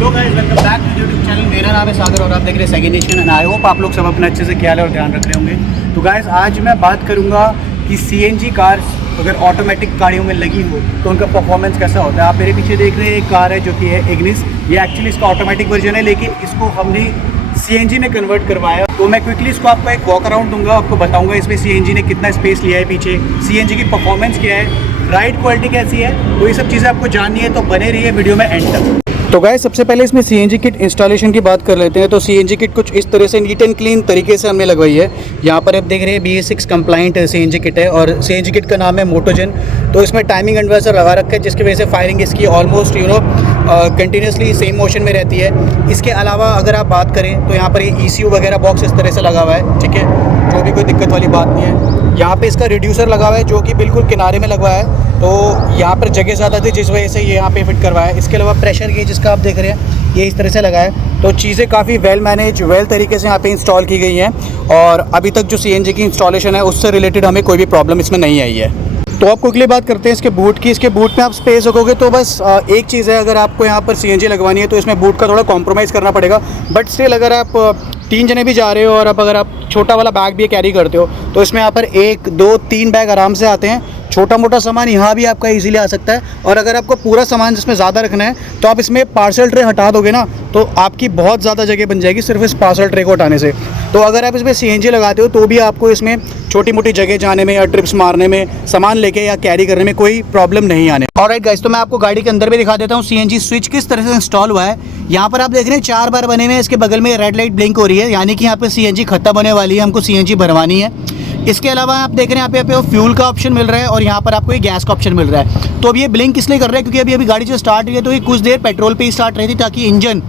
Hello guys, welcome back to YouTube channel. मेरा नाम है सागर और आप देख रहे हैं second nation and I hope आप लोग सब अपना अच्छे से ख्याल और ध्यान रख रहे होंगे। तो गाइस, आज मैं बात करूंगा कि सीएनजी कार्स अगर ऑटोमेटिक गाड़ियों में लगी हो तो उनका परफॉर्मेंस कैसा होता है। आप मेरे पीछे देख रहे हैं एक कार है जो कि है इग्निस। ये एक्चुअली इसका ऑटोमेटिक वर्जन है, लेकिन इसको हमने सीएनजी में कन्वर्ट करवाया। तो मैं क्विकली इसको आपको एक वॉक अराउंड दूंगा, आपको बताऊंगा इसमें सीएनजी ने कितना स्पेस लिया है, पीछे सीएनजी की परफॉर्मेंस क्या है, राइड क्वालिटी कैसी है। तो ये सब चीज़ें आपको जाननी है, तो बने रहिए वीडियो में एंड तक। तो गाइस, सबसे पहले इसमें सीएनजी किट इंस्टॉलेशन की बात कर लेते हैं। तो सीएनजी किट कुछ इस तरह से नीट एंड क्लीन तरीके से हमने लगवाई है। यहाँ पर आप देख रहे हैं BS6 कंप्लाइंट सीएनजी किट है और सीएनजी किट का नाम है मोटोजन। तो इसमें टाइमिंग एडवाइजर लगा रखा है, जिसकी वजह से फायरिंग इसकी ऑलमोस्ट कंटिन्यूसली सेम मोशन में रहती है। इसके अलावा अगर आप बात करें तो यहाँ पर ये ECU वगैरह बॉक्स इस तरह से लगा हुआ है, ठीक है, जो भी कोई दिक्कत वाली बात नहीं है। यहाँ पे इसका रिड्यूसर लगा हुआ है जो कि बिल्कुल किनारे में लगवा है, तो यहाँ पर जगह ज़्यादा थी जिस वजह से ये यहाँ पे फिट करवाया है। इसके अलावा प्रेशर गेज जिसका आप देख रहे हैं ये इस तरह से लगा है। तो चीज़ें काफ़ी वेल मैनेज वेल तरीके से यहाँ पे इंस्टॉल की गई हैं और अभी तक जो सीएनजी की इंस्टॉलेशन है उससे रिलेटेड हमें कोई भी प्रॉब्लम इसमें नहीं आई है। तो आप क्विकली बात करते हैं इसके बूट की। इसके बूट में आप स्पेस रखोगे तो बस एक चीज़ है, अगर आपको यहाँ पर सीएनजी लगवानी है तो इसमें बूट का थोड़ा कॉम्प्रोमाइज़ करना पड़ेगा। बट स्टिल अगर आप 3 जने भी जा रहे हो और अब अगर आप छोटा वाला बैग भी कैरी करते हो तो इसमें यहाँ पर 1, 2, 3 बैग आराम से आते हैं। छोटा मोटा सामान यहाँ भी आपका इजीली आ सकता है। और अगर आपको पूरा सामान जिसमें ज़्यादा रखना है तो आप इसमें पार्सल ट्रे हटा दोगे ना, तो आपकी बहुत ज़्यादा जगह बन जाएगी सिर्फ इस पार्सल ट्रे को हटाने से। तो अगर आप इसमें सीएनजी लगाते हो तो भी आपको इसमें छोटी मोटी जगह जाने में या ट्रिप्स मारने में, सामान लेके या कैरी करने में कोई प्रॉब्लम नहीं आने। ऑलराइट गाइस, तो मैं आपको गाड़ी के अंदर भी दिखा देता हूँ सीएनजी स्विच किस तरह से इंस्टॉल हुआ है। यहाँ पर आप देख रहे हैं 4 बार बने हुए हैं। इसके बगल में रेड लाइट ब्लिंक हो रही है, यानी कि यहाँ पे सीएनजी खत्म होने वाली है, हमको सीएनजी भरवानी है। इसके अलावा आप देख रहे हैं यहाँ पे फ्यूल का ऑप्शन मिल रहा है और यहाँ पर आपको ये गैस का ऑप्शन मिल रहा है। तो अब ये ब्लिंक इसलिए कर रहा है क्योंकि अभी गाड़ी जो स्टार्ट हुई है तो ये कुछ देर पेट्रोल पे ही स्टार्ट रही थी, ताकि इंजन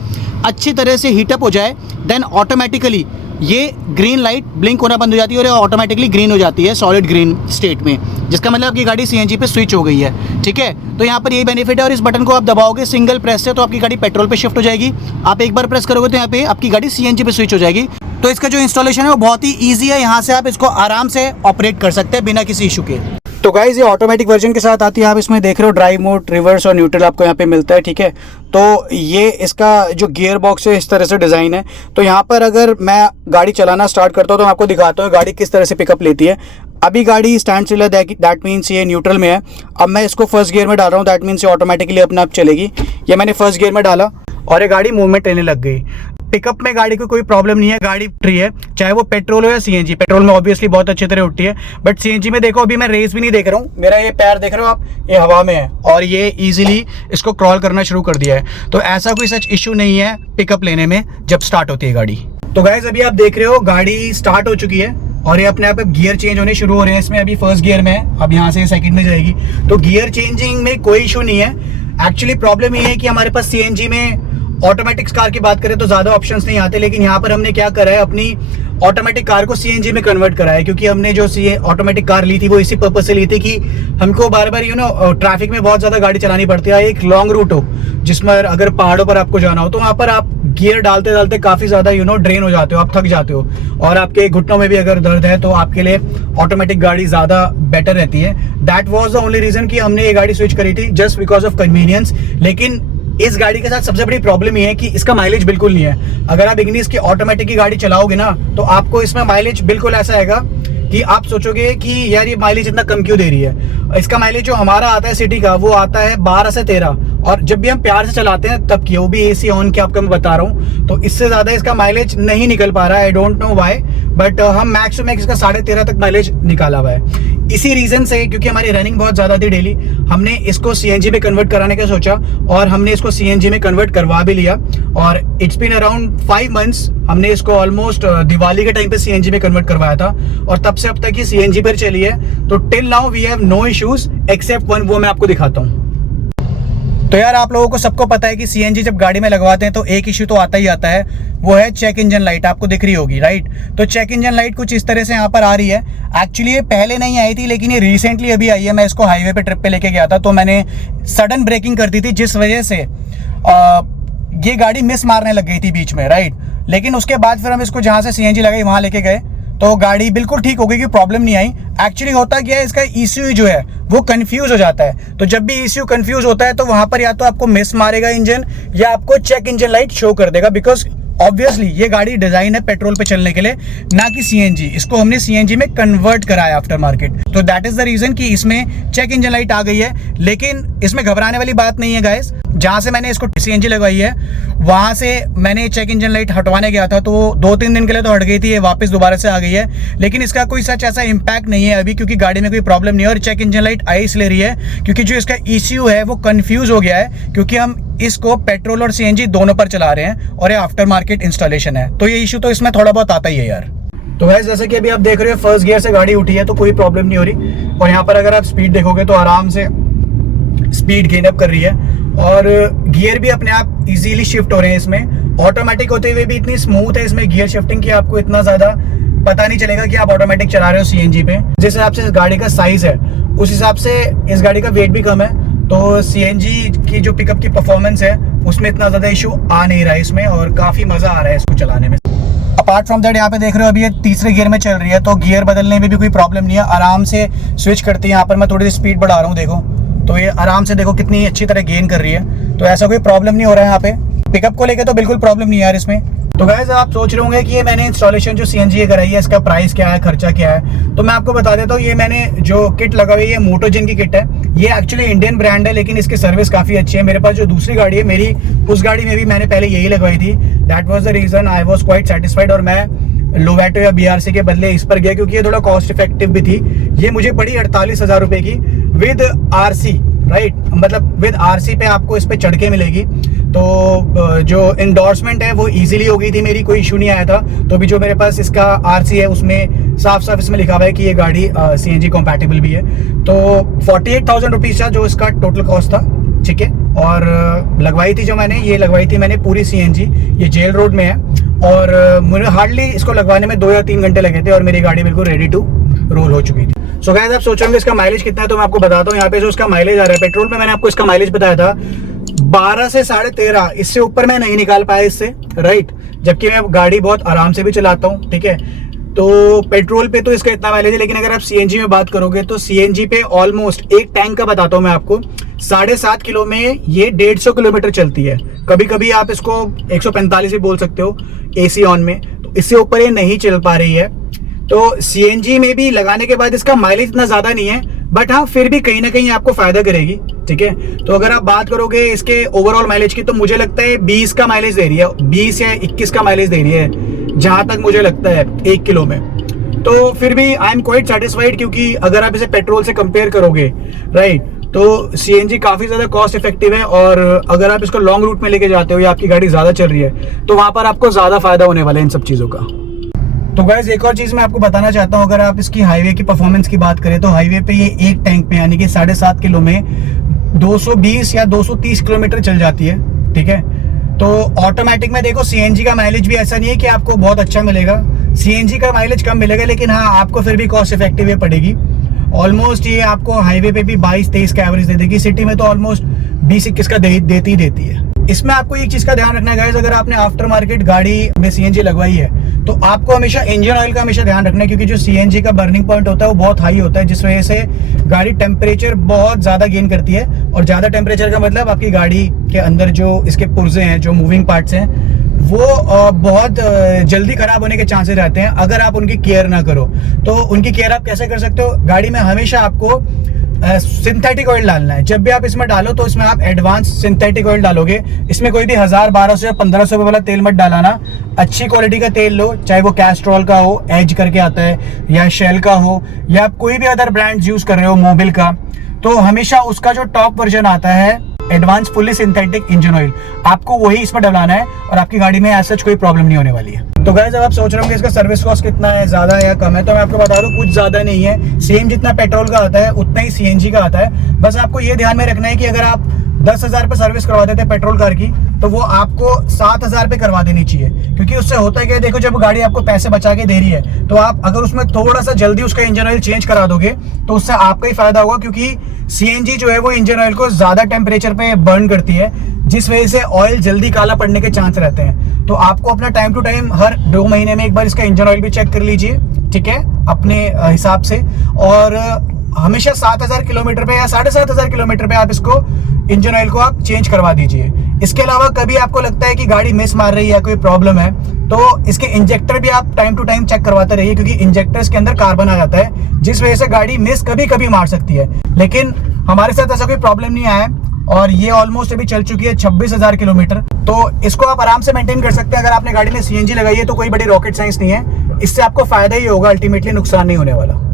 अच्छी तरह से हीटअप हो जाए। देन ऑटोमेटिकली ये ग्रीन लाइट ब्लिंक होना बंद हो जाती है और ऑटोमेटिकली ग्रीन हो जाती है सॉलिड ग्रीन स्टेट में, जिसका मतलब आपकी गाड़ी सीएनजी पे स्विच हो गई है, ठीक है। तो यहाँ पर यही बेनिफिट है। और इस बटन को आप दबाओगे सिंगल प्रेस से तो आपकी गाड़ी पेट्रोल पे शिफ्ट हो जाएगी। आप एक बार प्रेस करोगे तो यहाँ पे आपकी गाड़ी सीएनजी पे स्विच हो जाएगी। तो इसका जो इंस्टॉलेशन है वो बहुत ही ईजी है, यहाँ से आप इसको आराम से ऑपरेट कर सकते हैं बिना किसी इशू के। तो गाइज, ये ऑटोमेटिक वर्जन के साथ आती है। आप इसमें देख रहे हो ड्राइव मोड, रिवर्स और न्यूट्रल आपको यहाँ पे मिलता है, ठीक है। तो ये इसका जो गियर बॉक्स है इस तरह से डिज़ाइन है। तो यहाँ पर अगर मैं गाड़ी चलाना स्टार्ट करता हूँ तो मैं आपको दिखाता हूँ गाड़ी किस तरह से पिकअप लेती है। अभी गाड़ी स्टैंड स्टिल है, दैट मीन्स ये न्यूट्रल में है। अब मैं इसको फर्स्ट गियर में डाल रहा हूँ, दैट मीन्स ये ऑटोमेटिकली अपने आप चलेगी। ये मैंने फर्स्ट गियर में डाला और ये गाड़ी मूवमेंट लेने लग गई। पिकअप में गाड़ी को कोई प्रॉब्लम नहीं है, गाड़ी फ्री है, चाहे वो पेट्रोल हो या सीएनजी। पेट्रोल में ऑब्वियसली बहुत अच्छी तरह उठती है, बट सीएनजी में देखो अभी मैं रेस भी नहीं देख रहा हूँ, मेरा ये पैर देख रहे हो आप, ये हवा में है और ये इजीली इसको क्रॉल करना शुरू कर दिया है। तो ऐसा कोई सच इशू नहीं है पिकअप लेने में जब स्टार्ट होती है गाड़ी। तो गाइज, अभी आप देख रहे हो गाड़ी स्टार्ट हो चुकी है और ये अपने आप गियर चेंज होने शुरू हो रहे हैं। इसमें अभी फर्स्ट गियर में है, अब यहाँ से सेकंड में जाएगी। तो गियर चेंजिंग में कोई इशू नहीं है। एक्चुअली प्रॉब्लम ये है कि हमारे पास सीएनजी में ऑटोमेटिक कार की बात करें तो ज़्यादा ऑप्शंस नहीं आते, लेकिन यहाँ पर हमने क्या करा है, अपनी ऑटोमेटिक कार को सीएनजी में कन्वर्ट करा है। क्योंकि हमने जो ऑटोमेटिक कार ली थी वो इसी पर्पज से ली थी कि हमको बार बार ट्रैफिक में बहुत ज़्यादा गाड़ी चलानी पड़ती है। एक लॉन्ग रूट हो जिसमें अगर पहाड़ों पर आपको जाना हो तो वहाँ पर आप गियर डालते डालते काफ़ी ज़्यादा ड्रेन हो जाते हो, आप थक जाते हो और आपके घुटनों में भी अगर दर्द है तो आपके लिए ऑटोमेटिक गाड़ी ज़्यादा बेटर रहती है। That was the only reason कि हमने ये गाड़ी स्विच करी थी, जस्ट बिकॉज ऑफ कन्वीनियंस। लेकिन इस गाड़ी के साथ सबसे बड़ी प्रॉब्लम ये है कि इसका माइलेज बिल्कुल नहीं है। अगर आप इग्निस की ऑटोमेटिक की गाड़ी चलाओगे ना तो आपको इसमें माइलेज बिल्कुल ऐसा आएगा कि आप सोचोगे कि यार ये माइलेज इतना कम क्यों दे रही है। इसका माइलेज जो हमारा आता है सिटी का वो आता है 12 से 13, और जब भी हम प्यार से चलाते हैं तब की, वो भी एसी ऑन के आपको मैं बता रहा हूँ, तो इससे ज़्यादा इसका माइलेज नहीं निकल पा रहा है। I don't know why, but हम मैक्स टू मैक्स इसका 13.5 तक माइलेज निकाला हुआ है। इसी रीज़न से, क्योंकि हमारी रनिंग बहुत ज़्यादा थी डेली, हमने इसको सीएनजी में कन्वर्ट कराने का सोचा और हमने इसको सीएनजी में कन्वर्ट करवा भी लिया। और इट्स बीन अराउंड 5 मंथ्स। हमने इसको ऑलमोस्ट दिवाली के टाइम पे सीएनजी में कन्वर्ट करवाया था और तब से अब तक ये सीएनजी पर चली है। तो till now we have no issues except one, वो मैं आपको दिखाता हूँ। तो यार, आप लोगों को सबको पता है कि सीएनजी जब गाड़ी में लगवाते हैं तो एक इश्यू तो आता ही आता है, वो है चेक इंजन लाइट। आपको दिख रही होगी, राइट। तो चेक इंजन लाइट कुछ इस तरह से यहाँ पर आ रही है। एक्चुअली ये पहले नहीं आई थी, लेकिन ये रिसेंटली अभी आई है। मैं इसको हाईवे पे ट्रिप पे लेके गया था तो मैंने सडन ब्रेकिंग कर दी थी, जिस वजह से ये गाड़ी मिस मारने लग गई थी बीच में, राइट। लेकिन उसके बाद फिर हम इसको जहाँ से सीएनजी लगाई वहाँ लेके गए तो गाड़ी बिल्कुल ठीक हो गई, कि प्रॉब्लम नहीं आई। एक्चुअली होता क्या है, इसका ECU जो है वो कंफ्यूज हो जाता है। तो जब भी ECU कंफ्यूज होता है तो वहां पर या तो आपको मिस मारेगा इंजन, या आपको चेक इंजन लाइट शो कर देगा। बिकॉज ऑब्वियसली ये गाड़ी डिजाइन है पेट्रोल पे चलने के लिए, ना कि CNG। इसको हमने CNG में कन्वर्ट करा है आफ्टर मार्केट। तो दैट इज द रीजन कि इसमें चेक इंजन लाइट आ गई है। लेकिन इसमें घबराने वाली बात नहीं है गाइस। जहां से मैंने इसको CNG लगवाई है वहां से मैंने चेक इंजन लाइट हटवाने गया था, तो 2-3 दिन के लिए तो हट गई थी, ये वापस दोबारा से आ गई है। लेकिन इसका कोई सच ऐसा इम्पैक्ट नहीं है अभी, क्योंकि गाड़ी में कोई प्रॉब्लम नहीं है। और चेक इंजन लाइट आई इसलिए रही है क्योंकि जो इसका ECU है वो कंफ्यूज हो गया है, क्योंकि हम इसको पेट्रोल और CNG दोनों पर चला रहे हैं और ये आफ्टर मार्केट इंस्टॉलेशन है। तो ये इशू तो इसमें थोड़ा बहुत आता ही है यार। तो गाइस जैसे कि अभी आप देख रहे हो फर्स्ट गियर से गाड़ी उठी है, तो कोई प्रॉब्लम नहीं हो रही। और यहाँ पर अगर आप स्पीड देखोगे तो आराम से स्पीड गेन अप कर रही है, और गियर भी अपने आप इजीली शिफ्ट हो रहे हैं। इसमें ऑटोमेटिक होते हुए भी इतनी स्मूथ है इसमें गियर शिफ्टिंग की, आपको इतना ज्यादा पता नहीं चलेगा कि आप ऑटोमेटिक चला रहे हो CNG पे। जिस हिसाब से इस गाड़ी का साइज है उस हिसाब से इस गाड़ी का वेट भी कम है, तो CNG की जो पिकअप की परफॉर्मेंस है उसमें इतना ज्यादा इशू आ नहीं रहा है इसमें, और काफी मजा आ रहा है इसको चलाने में। अपार्ट फ्रॉम दैट यहाँ पे देख रहे हो अभी ये तीसरे गियर में चल रही है, तो गियर बदलने में भी कोई प्रॉब्लम नहीं है, आराम से स्विच करती है। यहाँ पर मैं थोड़ी सी स्पीड बढ़ा रहा हूँ, देखो तो ये आराम से देखो कितनी अच्छी तरह गेन कर रही है। तो ऐसा कोई प्रॉब्लम नहीं हो रहा है यहाँ पे। पिकअप को लेके तो बिल्कुल प्रॉब्लम नहीं है यार इसमें। तो गाइस आप सोच रहे होंगे कि ये मैंने इंस्टॉलेशन जो CNG कराई है इसका प्राइस क्या है, खर्चा क्या है। तो मैं आपको बता देता हूँ, ये मैंने जो किट लगाई है ये मोटोजिन की किट है। ये एक्चुअली इंडियन ब्रांड है, लेकिन इसकी सर्विस काफी अच्छी है। मेरे पास जो दूसरी गाड़ी है मेरी, उस गाड़ी में भी मैंने पहले यही लगवाई थी। That was the reason I was quite satisfied, और मैं लोवेटो या BRC के बदले इस पर गया क्योंकि ये थोड़ा कॉस्ट इफेक्टिव भी थी। ये मुझे पड़ी 48,000 रुपए की विद RC, राइट, मतलब विद RC पे आपको इस पे चढ़ के मिलेगी। तो जो इंडोर्समेंट है वो इजीली हो गई थी मेरी, कोई इशू नहीं आया था। तो अभी जो मेरे पास इसका RC है उसमें साफ साफ इसमें लिखा हुआ है कि ये गाड़ी CNG कंपैटिबल भी है। तो 48,000 रुपीज था जो इसका टोटल कॉस्ट था, ठीक है। और लगवाई थी जो मैंने, ये लगवाई थी मैंने पूरी CNG, ये जेल रोड में है। और मुझे हार्डली इसको लगवाने में 2 या 3 घंटे लगे थे और मेरी गाड़ी बिल्कुल रेडी टू रोल हो चुकी थी। सो गाइस आप सोचोगे इसका माइलेज कितना है, तो मैं आपको बताता हूँ। यहाँ पे जो इसका माइलेज आ रहा है पेट्रोल पे, मैंने आपको इसका माइलेज बताया था 12 से 13.5, इससे ऊपर मैं नहीं निकाल पाया इससे, राइट। जबकि मैं गाड़ी बहुत आराम से भी चलाता हूँ, ठीक है। तो पेट्रोल पे तो इसका इतना माइलेज है, लेकिन अगर आप CNG में बात करोगे तो CNG पे ऑलमोस्ट एक टैंक का बताता हूँ मैं आपको, 7.5 किलो में ये 150 किलोमीटर चलती है। कभी कभी आप इसको 145 भी बोल सकते हो AC ऑन में, तो इससे ऊपर ये नहीं चल पा रही है। तो CNG में भी लगाने के बाद इसका माइलेज इतना ज्यादा नहीं है, बट हाँ फिर भी कहीं ना कहीं आपको फायदा करेगी, ठीक है। तो अगर आप बात करोगे इसके ओवरऑल माइलेज की, तो मुझे लगता है 20 का माइलेज दे रही है, 20 या 21 का माइलेज दे रही है जहां तक मुझे लगता है 1 किलो में। तो फिर भी आई एम क्वाइट सेटिस्फाइड, क्योंकि अगर आप इसे पेट्रोल से कंपेयर करोगे, राइट, तो CNG काफी ज्यादा कॉस्ट इफेक्टिव है। और अगर आप इसको लॉन्ग रूट में लेके जाते हो या आपकी गाड़ी ज्यादा चल रही है, तो वहां पर आपको ज्यादा फायदा होने वाला है इन सब चीजों का। तो गाइस एक और चीज मैं आपको बताना चाहता हूँ, अगर आप इसकी हाईवे की परफॉर्मेंस की बात करें तो हाईवे पे ये एक टैंक पे यानी कि 7.5 किलो में 220 या 230 किलोमीटर चल जाती है, ठीक है। तो ऑटोमेटिक में देखो CNG का माइलेज भी ऐसा नहीं है कि आपको बहुत अच्छा मिलेगा, CNG का माइलेज कम मिलेगा, लेकिन हाँ आपको फिर भी कॉस्ट इफेक्टिव ये पड़ेगी। ऑलमोस्ट ये आपको हाईवे पे भी 22-23 का एवरेज दे देगी, सिटी में तो ऑलमोस्ट 20-21 का देती है। इसमें आपको एक चीज का ध्यान रखना है गाइस, अगर आपने आफ्टर मार्केट गाड़ी में CNG लगवाई है तो आपको हमेशा इंजन ऑयल का हमेशा ध्यान रखना है, क्योंकि जो CNG का बर्निंग पॉइंट होता है वो बहुत हाई होता है, जिस वजह से गाड़ी टेम्परेचर बहुत ज्यादा गेन करती है। और ज्यादा टेम्परेचर का मतलब आपकी गाड़ी के अंदर जो इसके पुर्जे हैं, जो मूविंग पार्ट्स हैं, वो बहुत जल्दी खराब होने के चांसेस रहते हैं अगर आप उनकी केयर ना करो। तो उनकी केयर आप कैसे कर सकते हो, गाड़ी में हमेशा आपको सिंथेटिक ऑयल डालना है। जब भी आप इसमें डालो तो इसमें आप एडवांस सिंथेटिक ऑयल डालोगे, इसमें कोई भी 1000-1200 या 1500 रुपए वाला तेल मत डालाना। अच्छी क्वालिटी का तेल लो, चाहे वो कैस्ट्रॉल का हो, एज करके आता है, या शेल का हो, या आप कोई भी अदर ब्रांड्स यूज कर रहे हो, मोबिल का, तो हमेशा उसका जो टॉप वर्जन आता है advance fully synthetic engine oil, आपको वही इसमें डलाना है और आपकी गाड़ी में ऐसा कोई प्रॉब्लम नहीं होने वाली है। तो गाइस जब आप सोच रहे होंगे इसका सर्विस कॉस्ट कितना है, ज्यादा है या कम है, तो मैं आपको बता दूं कुछ ज्यादा नहीं है। सेम जितना पेट्रोल का आता है उतना ही CNG का आता है। बस आपको ये ध्यान में रखना है कि अगर आप 10,000 पे सर्विस करवा देते हैं पेट्रोल कार की, तो वो आपको 7,000 पे करवा देनी चाहिए। क्योंकि उससे होता है कि देखो जब गाड़ी आपको पैसे बचा के दे रही है, तो आप अगर उसमें थोड़ा सा जल्दी उसका इंजन ऑयल चेंज करा दोगे तो उससे आपका ही फायदा होगा, क्योंकि CNG जो है वो इंजन ऑयल को ज्यादा टेम्परेचर पे बर्न करती है, जिस वजह से ऑयल जल्दी काला पड़ने के चांस रहते हैं। तो आपको अपना टाइम टू टाइम हर 2 महीने में एक बार इसका इंजन ऑयल भी चेक कर लीजिए, ठीक है, अपने हिसाब से। और हमेशा 7,000 किलोमीटर पे या 7,500 किलोमीटर पे आप इसको इंजन ऑयल को आप चेंज करवा दीजिए। इसके अलावा कभी आपको लगता है कि गाड़ी मिस मार रही है, कोई प्रॉब्लम है, तो इसके इंजेक्टर भी आप टाइम टू टाइम चेक करवाते रहिए, क्योंकि इंजेक्टर्स के अंदर कार्बन आ जाता है, जिस वजह से गाड़ी मिस कभी कभी मार सकती है। लेकिन हमारे साथ ऐसा कोई प्रॉब्लम नहीं आया है, और ये ऑलमोस्ट अभी चल चुकी है 26,000 किलोमीटर। तो इसको आप आराम से मेंटेन कर सकते हैं। अगर आपने गाड़ी में सीएनजी लगाई है तो कोई बड़ी रॉकेट साइंस नहीं है, इससे आपको फायदा ही होगा, अल्टीमेटली नुकसान नहीं होने वाला।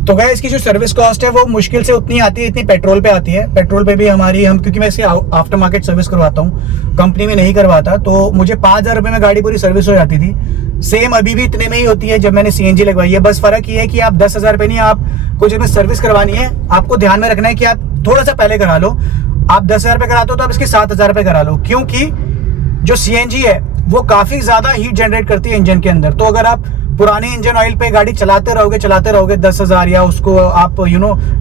तो गाइस इसकी जो सर्विस कॉस्ट है वो मुश्किल से उतनी आती है इतनी पेट्रोल पे आती है। पेट्रोल पे भी क्योंकि मैं इसकी आफ्टर मार्केट सर्विस करवाता हूँ, कंपनी में नहीं करवाता, तो मुझे 5,000 रुपये में गाड़ी पूरी सर्विस हो जाती थी। सेम अभी भी इतने में ही होती है जब मैंने सीएनजी लगवाई है। बस फर्क ये है कि आप 10,000 रुपये नहीं, आपको जब सर्विस करवानी है आपको ध्यान में रखना है कि आप थोड़ा सा पहले करा लो। आप 10,000 रुपये कराते हो तो आप इसके 7,000 रुपये करा लो, क्योंकि जो सीएनजी है वो काफी ज्यादा हीट जनरेट करती है इंजन के अंदर। तो अगर आप पुराने इंजन ऑयल पे गाड़ी चलाते रहोगे 10,000 या उसको आप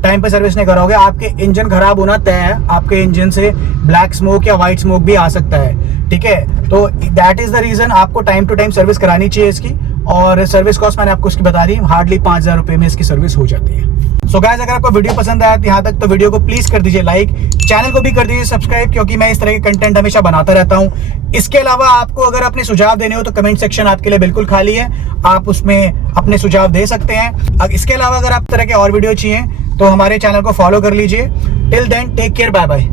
टाइम पे सर्विस नहीं कराओगे, आपके इंजन खराब होना तय है। आपके इंजन से ब्लैक स्मोक या व्हाइट स्मोक भी आ सकता है, ठीक है। तो दैट इज द रीजन आपको टाइम टू टाइम सर्विस करानी चाहिए इसकी। और सर्विस कॉस्ट मैंने आपको इसकी बता दी, हार्डली 5,000 रुपये में इसकी सर्विस हो जाती है। सो गाइस अगर आपको वीडियो पसंद आया यहाँ तक तो वीडियो को प्लीज कर दीजिए लाइक, चैनल को भी कर दीजिए सब्सक्राइब, क्योंकि मैं इस तरह के कंटेंट हमेशा बनाता रहता हूँ। इसके अलावा आपको अगर अपने सुझाव देने हो तो कमेंट सेक्शन आपके लिए बिल्कुल खाली है, आप उसमें अपने सुझाव दे सकते हैं। इसके अलावा अगर आप तरह के और वीडियो चाहिए तो हमारे चैनल को फॉलो कर लीजिए। Till then take care, bye bye.